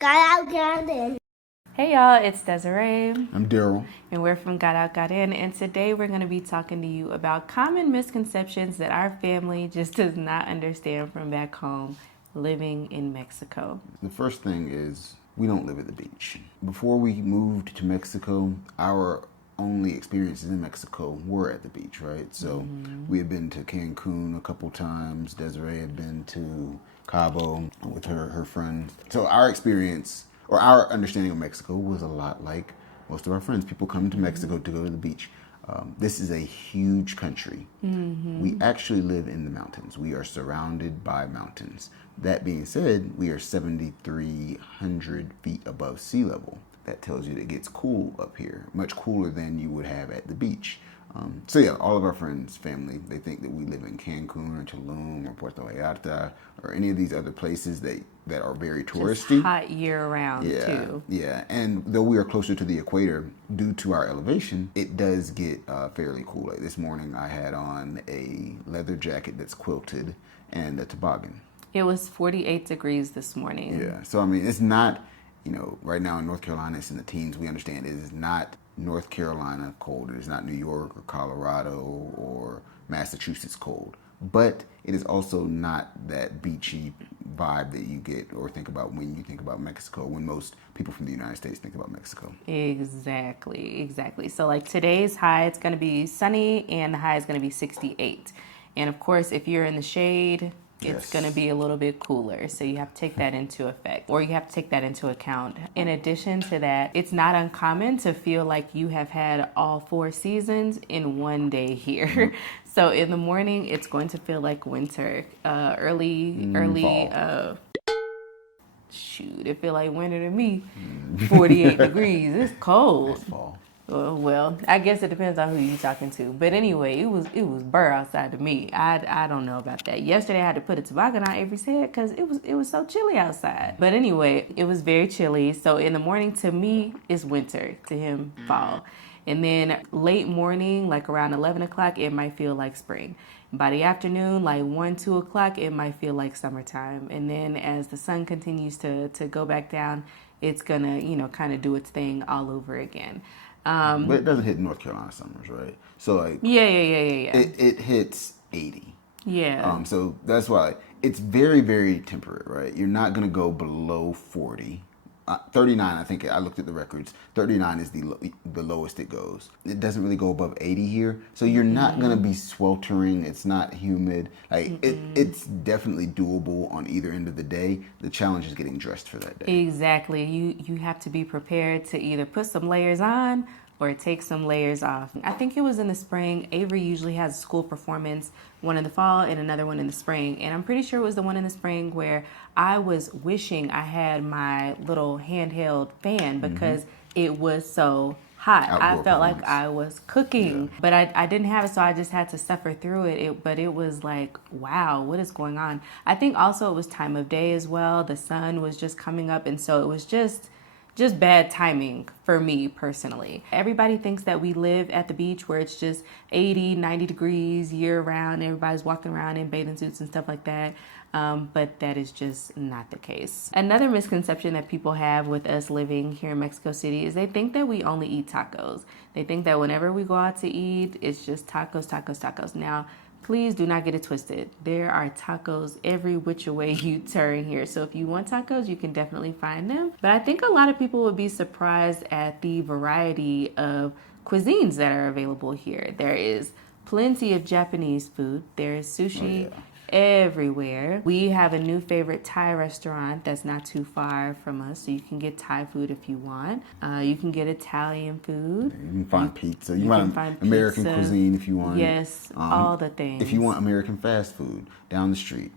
Got out, got in. Hey y'all, it's Desiree. I'm Daryl. And we're from Got Out, Got In. And today we're going to be talking to you about common misconceptions that our family just does not understand from back home living in Mexico. The first thing is we don't live at the beach. Before we moved to Mexico, our only experiences in Mexico were at the beach, right? So we had been to Cancun a couple times. Desiree had been to Cabo with her friends. So our experience, or our understanding of Mexico, was a lot like most of our friends. People come to Mexico to go to the beach. This is a huge country. We actually live in the mountains. We are surrounded by mountains. That being said, we are 7,300 feet above sea level. That tells you that it gets cool up here, much cooler than you would have at the beach. So yeah, all of our friends, family, they think that we live in Cancun or Tulum or Puerto Vallarta or any of these other places that are very touristy. Just hot year round too. Yeah, and though we are closer to the equator, due to our elevation, it does get fairly cool. Like this morning, I had on a leather jacket that's quilted and a toboggan. It was 48 degrees this morning. Yeah, so I mean, it's not, right now in North Carolina, it's in the teens. We understand it is not North Carolina cold. It is not New York or Colorado or Massachusetts cold. But it is also not that beachy vibe that you get or think about when you think about Mexico, when most people from the United States think about Mexico. Exactly. So like today's high, it's going to be sunny and the high is going to be 68. And of course, if you're in the shade, it's going to be a little bit cooler. So you have to take that into effect, or you have to take that into account. In addition to that, it's not uncommon to feel like you have had all 4 seasons in one day here. So in the morning, it's going to feel like winter. Early, shoot, it feel like winter to me. 48 degrees, it's cold. It's fall. Well, I guess it depends on who you're talking to. But anyway, it was burr outside to me. I don't know about that. Yesterday I had to put a toboggan on Avery's head because it was so chilly outside. But anyway, it was very chilly. So in the morning to me is winter, to him fall. And then late morning, like around 11 o'clock, it might feel like spring. By the afternoon, like 1, 2 o'clock, it might feel like summertime. And then as the sun continues to go back down, it's gonna, kind of do its thing all over again. But it doesn't hit North Carolina summers, right? So like Yeah. It hits 80. Yeah. So that's why it's very, very temperate, right? You're not gonna go below 40. 39, I think I looked at the records. 39 is the lowest it goes. It doesn't really go above 80 here, so you're not gonna be sweltering. It's not humid. Like it's definitely doable on either end of the day. The challenge is getting dressed for that day. Exactly. You have to be prepared to either put some layers on or take some layers off. I think it was in the spring. Avery usually has a school performance, one in the fall and another one in the spring. And I'm pretty sure it was the one in the spring where I was wishing I had my little handheld fan because it was so hot. I felt like I was cooking, but I didn't have it, so I just had to suffer through it. But it was like, wow, what is going on? I think also it was time of day as well. The sun was just coming up, and so it was just bad timing for me personally. Everybody thinks that we live at the beach where it's just 80, 90 degrees year round. Everybody's walking around in bathing suits and stuff like that. But that is just not the case. Another misconception that people have with us living here in Mexico City is they think that we only eat tacos. They think that whenever we go out to eat, it's just tacos. Now, please do not get it twisted. There are tacos every which way you turn here. So if you want tacos, you can definitely find them. But I think a lot of people would be surprised at the variety of cuisines that are available here. There is plenty of Japanese food. There is sushi everywhere. We have a new favorite Thai restaurant that's not too far from us, so you can get Thai food if you want. You can get Italian food. You can find pizza. You can find American cuisine if you want. Yes, all the things. If you want American fast food down the street.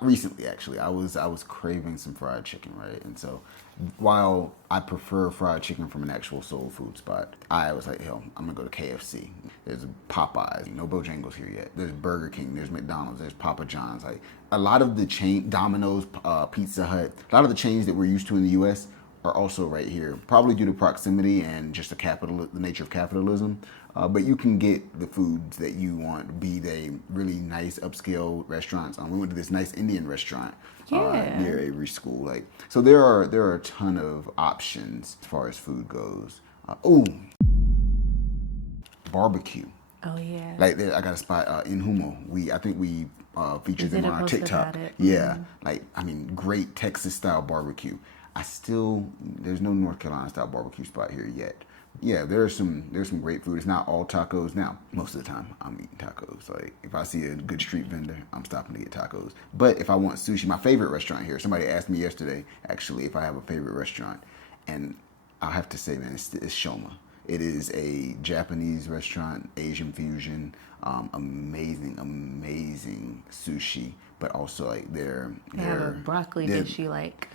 Recently, actually, I was craving some fried chicken, right? And so, while I prefer fried chicken from an actual soul food spot, I was like, hell, I'm gonna go to KFC. There's Popeyes, no Bojangles here yet. There's Burger King, there's McDonald's, there's Papa John's. Like a lot of the chain, Domino's, Pizza Hut, a lot of the chains that we're used to in the U.S. are also right here, probably due to proximity and just the nature of capitalism. But you can get the foods that you want, be they really nice upscale restaurants. We went to this nice Indian restaurant near Avery School. So there are a ton of options as far as food goes. Barbecue. Oh yeah. I got a spot in Humo. I think we featured them on our TikTok. Yeah, great Texas style barbecue. There's no North Carolina style barbecue spot here yet. Yeah, there's some great food. It's not all tacos. Now, most of the time, I'm eating tacos. Like, if I see a good street vendor, I'm stopping to get tacos. But if I want sushi, my favorite restaurant here, somebody asked me yesterday, actually, if I have a favorite restaurant. And I have to say, man, it's Shoma. It is a Japanese restaurant, Asian fusion, amazing sushi, but also like they have a broccoli dish you like.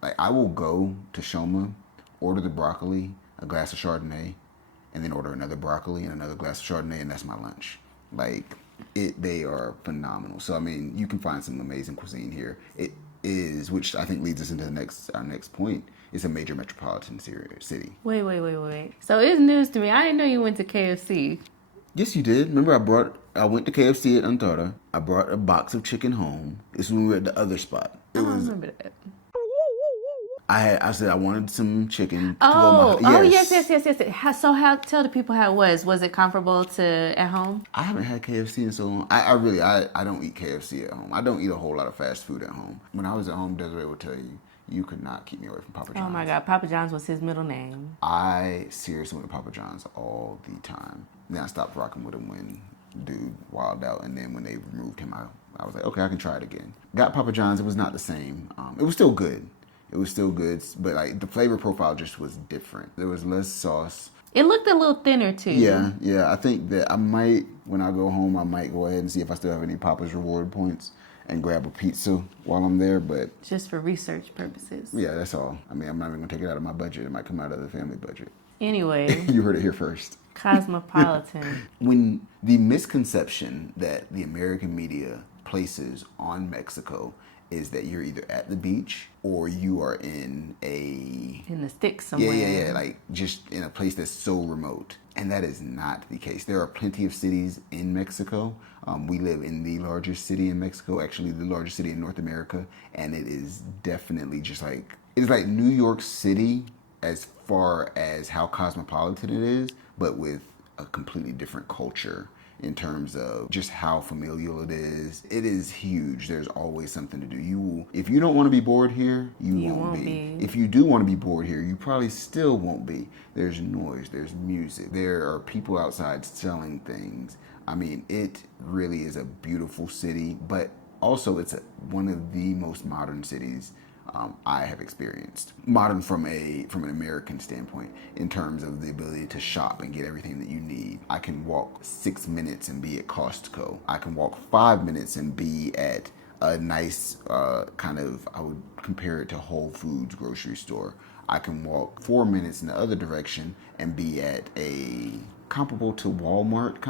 Like, I will go to Shoma, order the broccoli, a glass of Chardonnay, and then order another broccoli and another glass of Chardonnay, and that's my lunch. They are phenomenal. So you can find some amazing cuisine here. It is, which I think leads us into our next point. It's a major metropolitan city. Wait. So it's news to me. I didn't know you went to KFC. Yes, you did. Remember, I went to KFC at Untara. I brought a box of chicken home. This is when we were at the other spot. I don't remember that. I said I wanted some chicken. Yes. So tell the people how it was. Was it comparable to at home? I haven't had KFC in so long. I don't eat KFC at home. I don't eat a whole lot of fast food at home. When I was at home, Desiree would tell you could not keep me away from Papa John's. Oh my God, Papa John's was his middle name. I seriously went to Papa John's all the time. Then I stopped rocking with him when dude wilded out, and then when they removed him, I was like, okay, I can try it again. Got Papa John's. It was not the same. It was still good. But the flavor profile just was different. There was less sauce. It looked a little thinner too. Yeah. I think that when I go home, I might go ahead and see if I still have any Papa's Reward points and grab a pizza while I'm there. But just for research purposes. Yeah, that's all. I'm not even gonna take it out of my budget. It might come out of the family budget. Anyway. You heard it here first. Cosmopolitan. When the misconception that the American media places on Mexico is that you're either at the beach or you are in the sticks somewhere. Yeah, like just in a place that's so remote. And that is not the case. There are plenty of cities in Mexico. We live in the largest city in Mexico, actually the largest city in North America, and it is definitely it's like New York City as far as how cosmopolitan it is, but with a completely different culture. In terms of just how familial it is. It is huge. There's always something to do. If you don't want to be bored here, you won't be. If you do want to be bored here, you probably still won't be. There's noise, there's music, there are people outside selling things. It really is a beautiful city, but also it's one of the most modern cities I have experienced. Modern from an American standpoint, in terms of the ability to shop and get everything that you need. I can walk 6 minutes and be at Costco. I can walk 5 minutes and be at a nice I would compare it to Whole Foods grocery store. I can walk 4 minutes in the other direction and be at a comparable to Walmart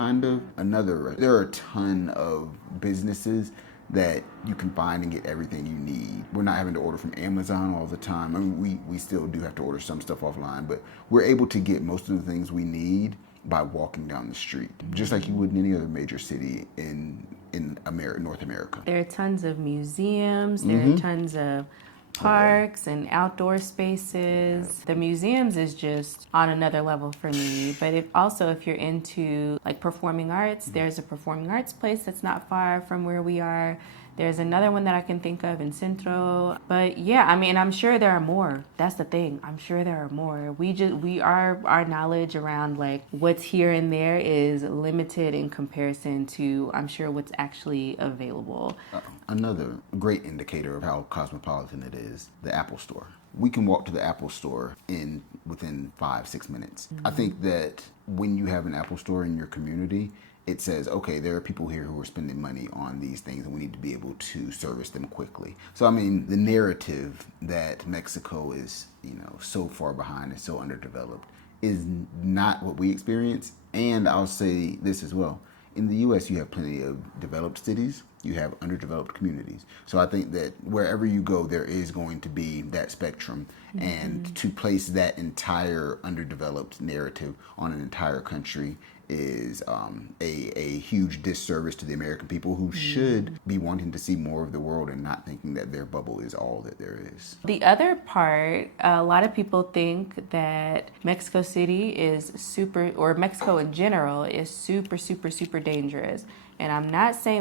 there are a ton of businesses that you can find and get everything you need. We're not having to order from Amazon all the time. We still do have to order some stuff offline, but we're able to get most of the things we need by walking down the street, just like you would in any other major city in North America. There are tons of museums. There are tons of parks and outdoor spaces. The museums is just on another level for me. But if you're into like performing arts, there's a performing arts place that's not far from where we are. There's another one that I can think of in Centro. But yeah, I'm sure there are more. That's the thing. I'm sure there are more. Our knowledge around like what's here and there is limited in comparison to, I'm sure, what's actually available. Another great indicator of how cosmopolitan it is, the Apple Store. We can walk to the Apple Store within 5-6 minutes. I think that when you have an Apple Store in your community, it says, okay, there are people here who are spending money on these things and we need to be able to service them quickly. So, the narrative that Mexico is, so far behind and so underdeveloped is not what we experience. And I'll say this as well. in the U.S., you have plenty of developed cities, you have underdeveloped communities. So I think that wherever you go, there is going to be that spectrum. And to place that entire underdeveloped narrative on an entire country is a huge disservice to the American people, who should be wanting to see more of the world and not thinking that their bubble is all that there is. The other part, a lot of people think that Mexico City is super, or Mexico in general is super, super, super dangerous. And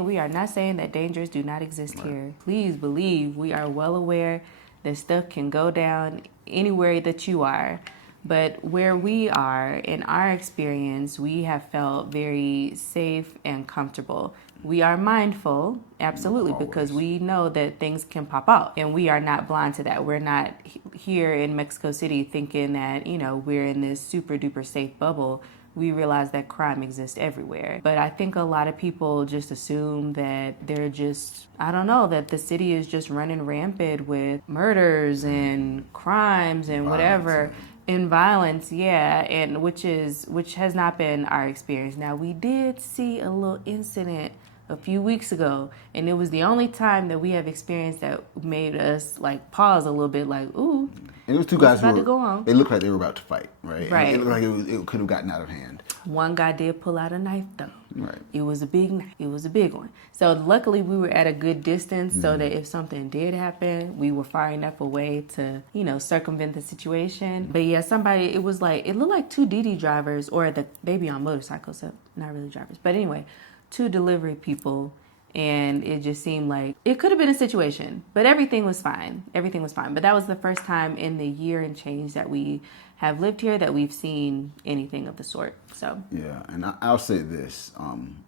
we are not saying that dangers do not exist here. Please believe we are well aware that stuff can go down anywhere that you are. But where we are, in our experience, we have felt very safe and comfortable. We are mindful, absolutely, because we know that things can pop out, and we are not blind to that. We're not here in Mexico City thinking that, we're in this super duper safe bubble. We realize that crime exists everywhere. But I think a lot of people just assume that that the city is just running rampant with murders and crimes and whatever. In violence, yeah, and which has not been our experience. Now, we did see a little incident a few weeks ago, and it was the only time that we have experienced that made us pause a little bit, ooh. And it was two guys who they looked like they were about to fight, right? Right. It looked like it could have gotten out of hand. One guy did pull out a knife, though. Right. It was a big knife. It was a big one. So luckily we were at a good distance so that if something did happen, we were far enough away to, circumvent the situation. But yeah, it looked like two DD drivers, or they be on motorcycles, so not really drivers. But anyway, two delivery people, and it just seemed like it could have been a situation, but everything was fine. But that was the first time in the year and change that we have lived here that we've seen anything of the sort. So yeah, and I'll say this: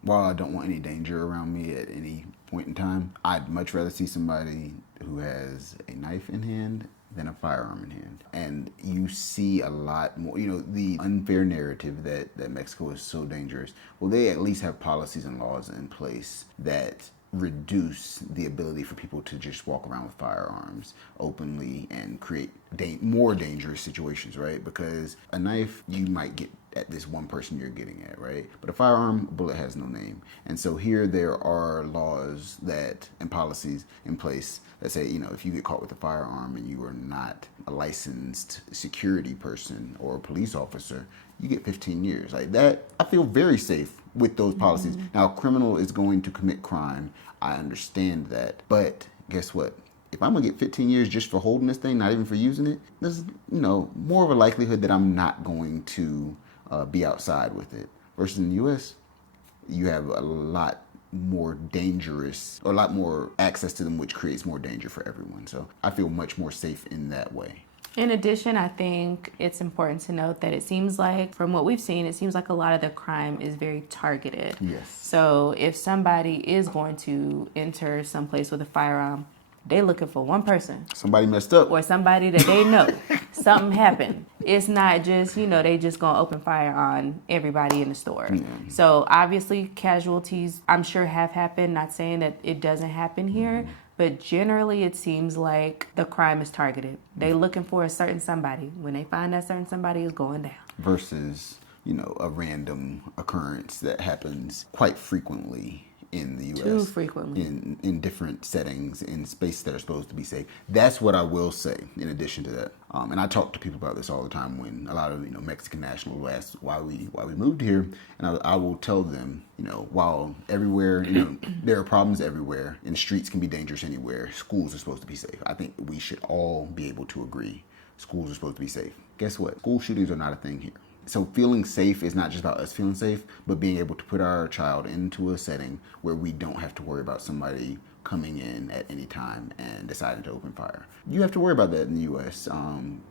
while I don't want any danger around me at any point in time, I'd much rather see somebody who has a knife in hand than a firearm in hand. And you see a lot more, the unfair narrative that Mexico is so dangerous. Well, they at least have policies and laws in place that reduce the ability for people to just walk around with firearms openly and create more dangerous situations, right? Because a knife, you might get at this one person you're getting at, right? But a firearm, a bullet has no name. And so here there are laws and policies in place that say, if you get caught with a firearm and you are not a licensed security person or a police officer, you get 15 years. Like that, I feel very safe with those policies. Now, a criminal is going to commit crime. I understand that. But guess what? If I'm going to get 15 years just for holding this thing, not even for using it, there's, more of a likelihood that I'm not going to be outside with it. Versus in the U.S., you have a lot more access to them, which creates more danger for everyone. So I feel much more safe in that way. In addition, I think it's important to note that it seems like, from what we've seen, it seems like a lot of the crime is very targeted. Yes. So if somebody is going to enter someplace with a firearm, they're looking for one person. Somebody messed up. Or somebody that they know. Something happened. It's not just, they just going to open fire on everybody in the store. Yeah. So obviously casualties, I'm sure, have happened. Not saying that it doesn't happen here. But generally, it seems like the crime is targeted. They're looking for a certain somebody. When they find that certain somebody is going down. Versus, a random occurrence that happens quite frequently in the U.S. Too frequently. In different settings, in spaces that are supposed to be safe. That's what I will say, in addition to that. And I talk to people about this all the time when a lot of, Mexican nationals ask why we moved here. And I will tell them, while everywhere, there are problems everywhere, and streets can be dangerous anywhere, schools are supposed to be safe. I think we should all be able to agree schools are supposed to be safe. Guess what? School shootings are not a thing here. So feeling safe is not just about us feeling safe, but being able to put our child into a setting where we don't have to worry about somebody coming in at any time and deciding to open fire. You have to worry about that in the U.S.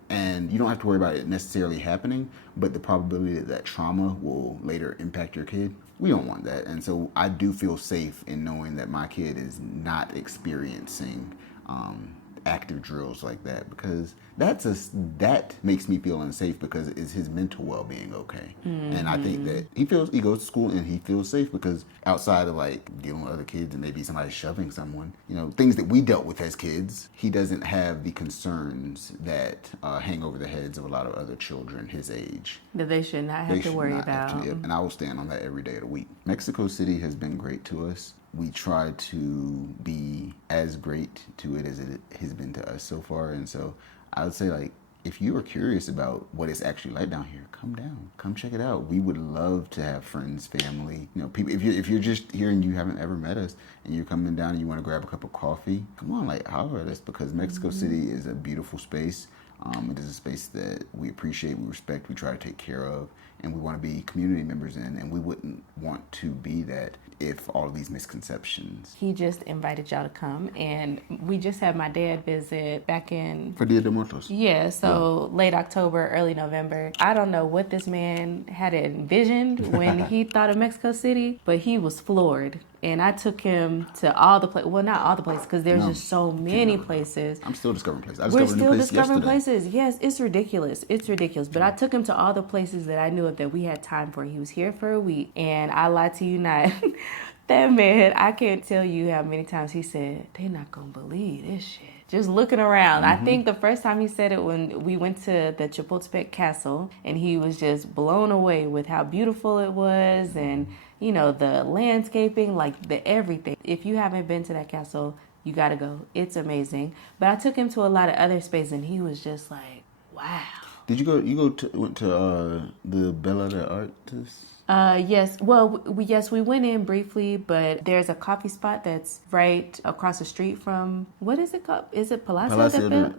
And you don't have to worry about it necessarily happening, but the probability that trauma will later impact your kid, we don't want that. And so I do feel safe in knowing that my kid is not experiencing active drills like that, because that makes me feel unsafe, because is his mental well-being okay? And I think that he goes to school and he feels safe, because outside of like dealing with other kids and maybe somebody shoving someone, things that we dealt with as kids, he doesn't have the concerns that hang over the heads of a lot of other children his age. That they should not have to worry about. And I will stand on that every day of the week. Mexico City has been great to us. We try to be as great to it as it has been to us so far. And so I would say, like, if you are curious about what it's actually like down here, come down, come check it out. We would love to have friends, family, people. If you're just here and you haven't ever met us and you're coming down and you want to grab a cup of coffee, come on, like, holler at us, because Mexico City is a beautiful space. It is a space that we appreciate, we respect, we try to take care of, and we want to be community members in, and we wouldn't want to be that if all of these misconceptions. He just invited y'all to come, and we just had my dad visit back in... For Dia de Muertos. Yeah, so late October, early November. I don't know what this man had envisioned when he thought of Mexico City, but he was floored. And I took him to all the places. Well, not all the places, because there's just so many places. I'm still discovering places. We're still discovering places. Yes, it's ridiculous. It's ridiculous. But I took him to all the places that I knew of that we had time for. He was here for a week. And I lied to you not. That man, I can't tell you how many times he said, "They're not going to believe this shit." Just looking around. I think the first time he said it when we went to the Chapultepec Castle, and he was just blown away with how beautiful it was, and the landscaping, like the everything. If you haven't been to that castle, you got to go. It's amazing. But I took him to a lot of other spaces, and he was just like, wow. Did you went to the Bella de Artes? Yes. Well, we went in briefly, but there's a coffee spot that's right across the street from, what is it called? Is it Palacio de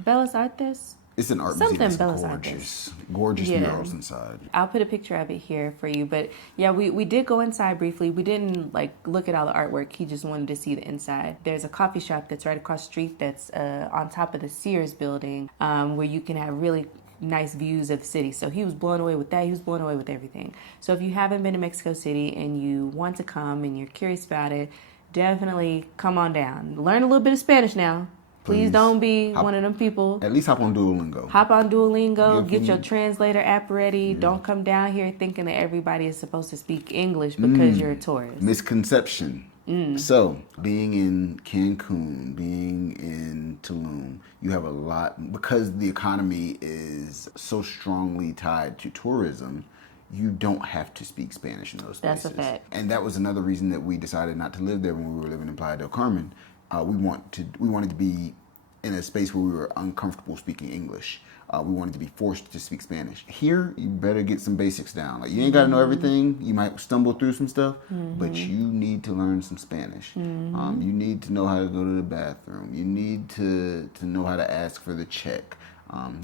Bellas Artes? It's an art museum. It's gorgeous murals inside. I'll put a picture of it here for you. But yeah, we did go inside briefly. We didn't look at all the artwork. He just wanted to see the inside. There's a coffee shop that's right across the street that's on top of the Sears building, where you can have really nice views of the city. So he was blown away with that. He was blown away with everything. So if you haven't been to Mexico City and you want to come and you're curious about it, definitely come on down. Learn a little bit of Spanish now. Please don't be one of them people. At least hop on Duolingo. Get your translator app ready. Yeah. Don't come down here thinking that everybody is supposed to speak English because you're a tourist. Misconception. So, being in Cancun, being in Tulum, you have a lot, because the economy is so strongly tied to tourism, you don't have to speak Spanish in those places. That's a fact. And that was another reason that we decided not to live there when we were living in Playa del Carmen. We wanted to be in a space where we were uncomfortable speaking English. We wanted to be forced to speak Spanish. Here, you better get some basics down. Like, you ain't got to know everything. You might stumble through some stuff, but you need to learn some Spanish. You need to know how to go to the bathroom. You need to know how to ask for the check.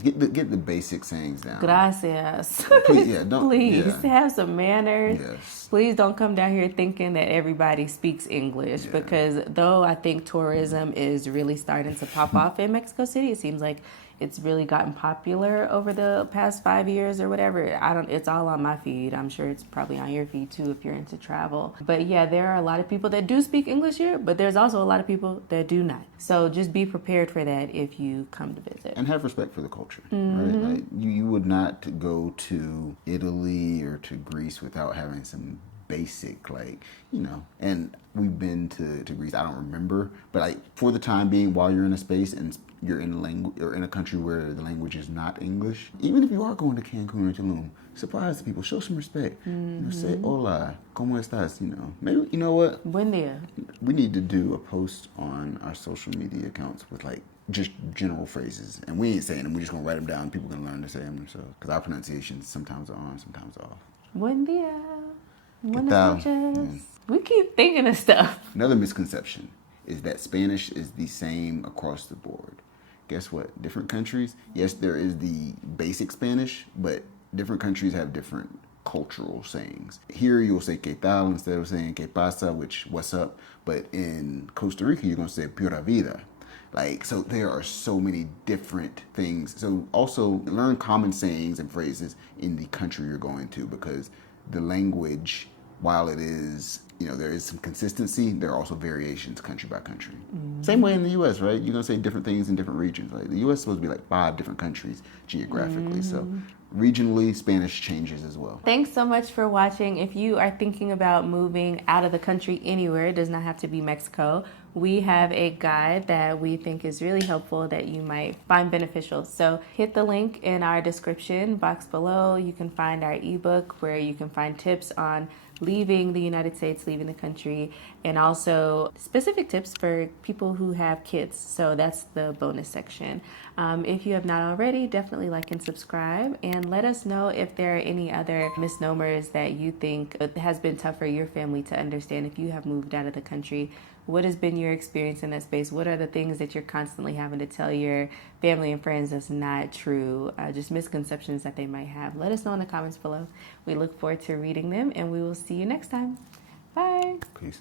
Get the basic sayings down. Gracias. Please, have some manners. Yes. Please don't come down here thinking that everybody speaks English, because though I think tourism is really starting to pop off in Mexico City, it seems like it's really gotten popular over the past 5 years or whatever. It's all on my feed. I'm sure it's probably on your feed too if you're into travel. But yeah, there are a lot of people that do speak English here, but there's also a lot of people that do not. So just be prepared for that if you come to visit. And have respect for the culture, right? Like, you would not go to Italy or to Greece without having some basic, and we've been to Greece. I don't remember, but for the time being, while you're in a space and you're in a language or in a country where the language is not English, even if you are going to Cancun or Tulum, surprise the people, show some respect. Say hola, ¿cómo estás? Maybe, you know what? Buen día. We need to do a post on our social media accounts with just general phrases, and we ain't saying them. We're just gonna write them down. People can learn to say them themselves, because our pronunciations sometimes are on, sometimes off. Buen día. Buenas noches. We keep thinking of stuff. Another misconception is that Spanish is the same across the board. Guess what? Different countries, yes, there is the basic Spanish, but different countries have different cultural sayings. Here you'll say ¿qué tal? Instead of saying ¿qué pasa?, which what's up. But in Costa Rica, you're going to say pura vida. So there are so many different things. So also learn common sayings and phrases in the country you're going to, because the language while it is, there is some consistency, there are also variations country by country. Same way in the U.S., right? You're going to say different things in different regions. Like the U.S. is supposed to be like 5 different countries geographically. So regionally, Spanish changes as well. Thanks so much for watching. If you are thinking about moving out of the country anywhere, it does not have to be Mexico, we have a guide that we think is really helpful that you might find beneficial. So hit the link in our description box below. You can find our ebook where you can find tips on leaving the United States, leaving the country, and also specific tips for people who have kids. So that's the bonus section. If you have not already, definitely like and subscribe, and let us know if there are any other misnomers that you think has been tough for your family to understand if you have moved out of the country. What has been your experience in that space? What are the things that you're constantly having to tell your family and friends that's not true? Just misconceptions that they might have. Let us know in the comments below. We look forward to reading them, and we will see you next time. Bye. Peace.